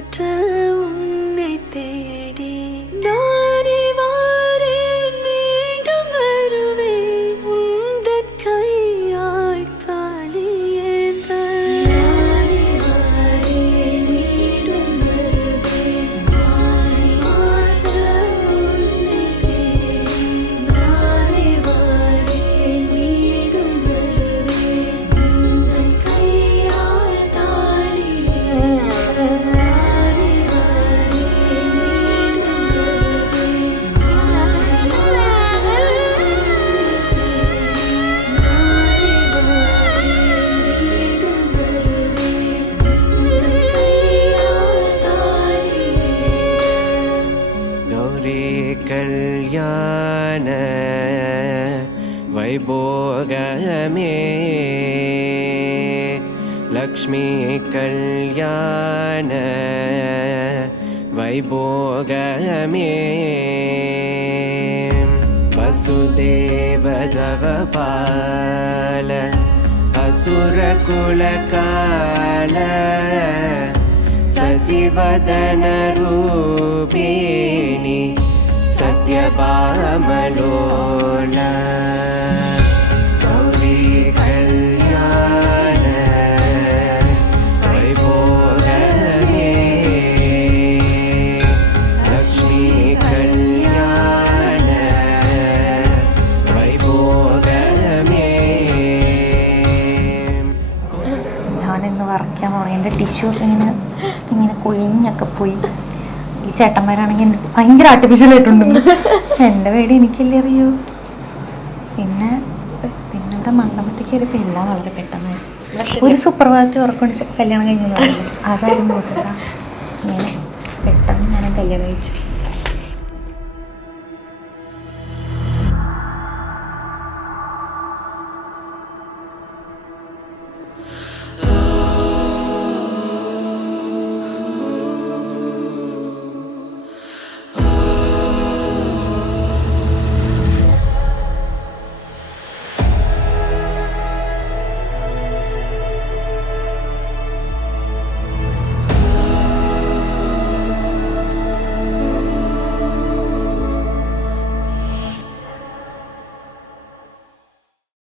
மாற்ற உன்னை தேடி நானே வாரேன், மீண்டும் வருவேன் உந்தன் கையால் தாலியேந்த. நானே வாரேன், மீண்டும் வருவேன் மாலை மாற்ற உன்னை தேடி. நானே வாரேன், மீண்டும் வருவேன் உந்தன் கையால் தாலியேந்த. நானே வாரேன், மீண்டும் வருவேன் மாலை மாற்ற உன்னை தேடி. நானே வாரேன், மீண்டும் வருவேன் உந்தன் கையால் தாலியேந்த. கௌரி கல்யாண வைபோகமே, லக்ஷ்மி கல்யாண வைபோகமே, வசுதேவ ஜவபால அசுர குலகால சசிவதன ரூபிணி சத்யபாமலோல. கௌரி கல்யாண வைபோகமே, லக்ஷ்மி கல்யாண வைபோகமே. ഞാനിന്ന് വരയ്ക്കാൻ തുടങ്ങി. എൻ്റെ ടിഷ്യൂ ഒക്കെ ഇങ്ങനെ കൊഴിഞ്ഞൊക്കെ പോയി. ഈ ചേട്ടന്മാരാണെങ്കിൽ എൻ്റെ ഭയങ്കര ആർട്ടിഫിഷ്യലായിട്ടുണ്ട്. എൻ്റെ പേടി എനിക്കല്ലേ അറിയൂ. പിന്നെ ഇവിടെ മണ്ഡപത്തിൽ കയറിയപ്പോൾ എല്ലാം വളരെ പെട്ടെന്നായിരുന്നു. ഒരു സുപ്രഭാതത്തിൽ ഉറക്കണിച്ചപ്പോൾ കല്യാണം കഴിഞ്ഞു. അതായിരുന്നു അവസ്ഥ. ഇങ്ങനെ പെട്ടെന്ന് ഞാൻ കല്യാണം കഴിച്ചു.